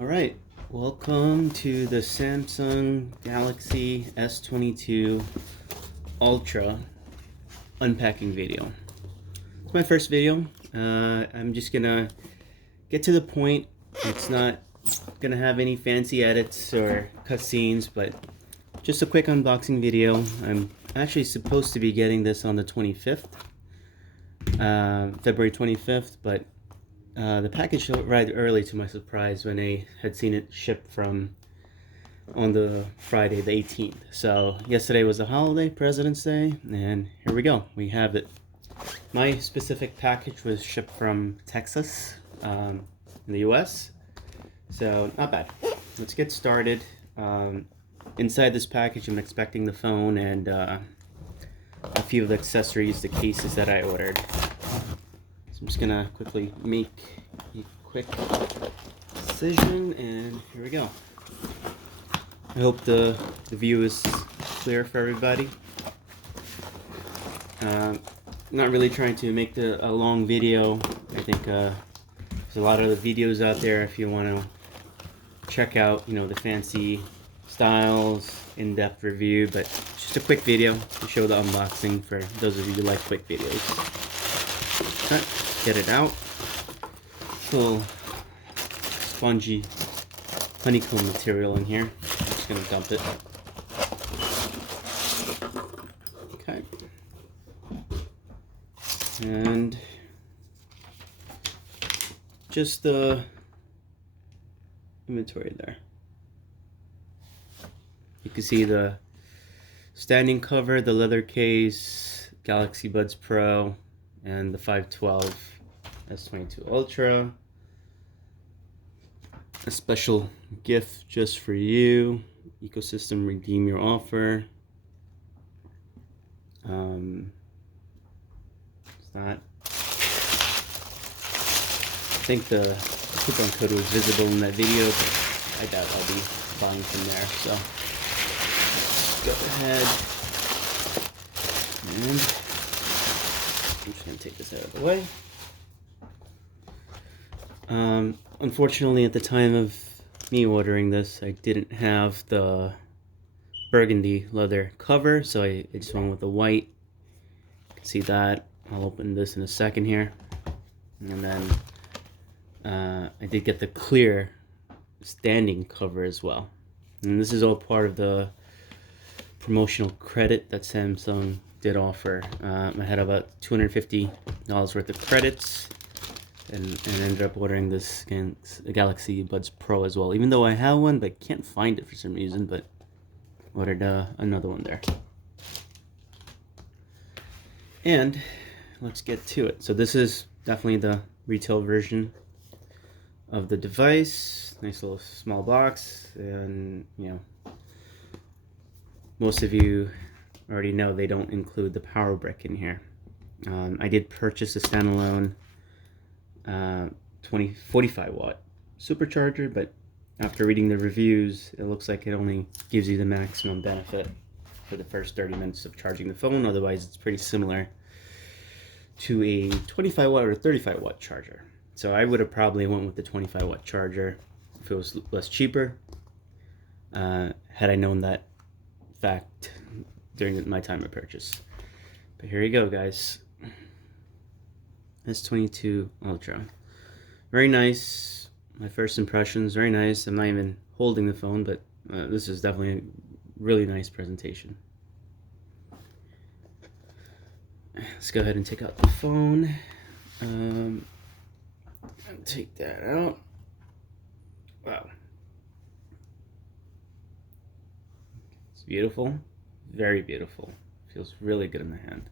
Alright, welcome to the Samsung Galaxy S22 Ultra unpacking video. It's my first video. I'm just gonna get to the point. It's not gonna have any fancy edits or cutscenes, but just a quick unboxing video. I'm actually supposed to be getting this on the 25th, February 25th, but the package arrived early to my surprise when I had seen it shipped from on the Friday the 18th. So yesterday was a holiday, President's Day, and here we go. We have it. My specific package was shipped from Texas in the US, so not bad. Let's get started. Inside this package I'm expecting the phone and a few of the accessories, the cases that I ordered. I'm just gonna quickly make a quick decision, and here we go. I hope the view is clear for everybody. Not really trying to make a long video. I think there's a lot of the videos out there if you want to check out, the fancy styles, in-depth review, but just a quick video to show the unboxing for those of you who like quick videos. Okay. Get it out. Little spongy honeycomb material in here. I'm just gonna dump it. Okay. And just the inventory there. You can see the standing cover, the leather case, Galaxy Buds Pro, and the 512 S22 Ultra. A special gift just for you. Ecosystem, redeem your offer. It's not. I think the coupon code was visible in that video, but I doubt I'll be buying from there. So go ahead and I'm just going to take this out of the way. Unfortunately, at the time of me ordering this, I didn't have the burgundy leather cover, so I just went with the white. You can see that. I'll open this in a second here. And then I did get the clear standing cover as well. And this is all part of the promotional credit that Samsung did offer. I had about $250 worth of credits and ended up ordering this Galaxy Buds Pro as well, even though I have one but can't find it for some reason, but ordered another one there. And let's get to it. So this is definitely the retail version of the device. Nice little small box, and most of you already know they don't include the power brick in here. I did purchase a standalone 45 watt supercharger, but after reading the reviews, it looks like it only gives you the maximum benefit for the first 30 minutes of charging the phone. Otherwise, it's pretty similar to a 25 watt or 35 watt charger. So I would have probably went with the 25 watt charger if it was less cheaper, had I known that fact during my time of purchase. But here you go, guys. S22 Ultra. Very nice. My first impressions, very nice. I'm not even holding the phone, but this is definitely a really nice presentation. Let's go ahead and take out the phone. Take that out. Wow. It's beautiful. Very beautiful. Feels really good in the hand.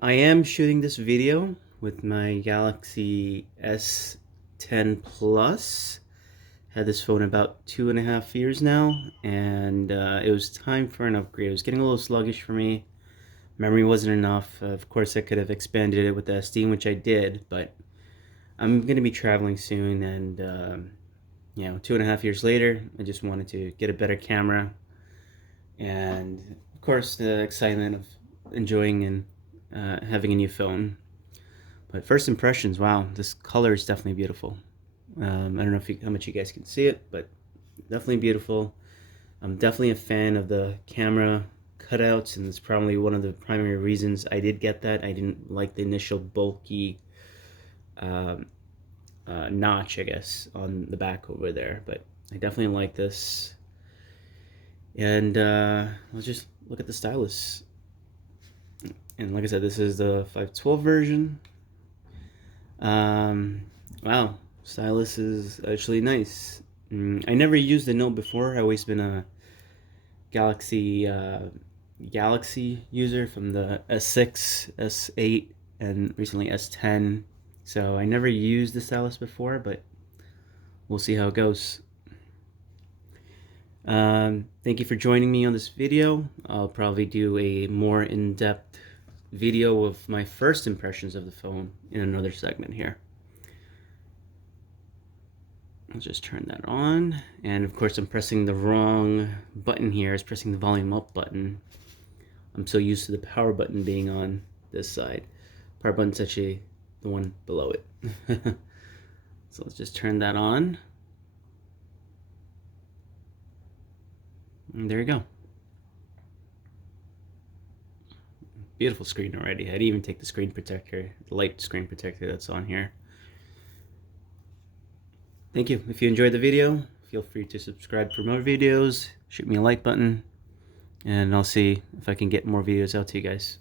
I am shooting this video with my Galaxy S10 Plus. Had this phone about 2.5 years now, and it was time for an upgrade. It was getting a little sluggish for me. Memory wasn't enough. Of course, I could have expanded it with the SD, which I did, but I'm going to be traveling soon, and 2.5 years later, I just wanted to get a better camera, and of course, the excitement of enjoying and having a new phone. But first impressions, wow, this color is definitely beautiful. I don't know how much you guys can see it, but definitely beautiful. I'm definitely a fan of the camera cutouts, and it's probably one of the primary reasons I did get that. I didn't like the initial bulky notch, I guess, on the back over there, but I definitely like this. And let's just look at the stylus. And like I said, this is the 512 version. Wow, stylus is actually nice. I never used the Note before. I've always been a Galaxy user from the S6, S8, and recently S10. So I never used the stylus before, but we'll see how it goes. Thank you for joining me on this video. I'll probably do a more in-depth video of my first impressions of the phone in another segment here. I'll just turn that on, and of course I'm pressing the wrong button here. I was pressing the volume up button. I'm so used to the power button being on this side. Power button's actually the one below it. So let's just turn that on. And there you go. Beautiful screen already. I'd even take the screen protector, the light screen protector that's on here. Thank you. If you enjoyed the video, feel free to subscribe for more videos. Shoot me a like button, and I'll see if I can get more videos out to you guys.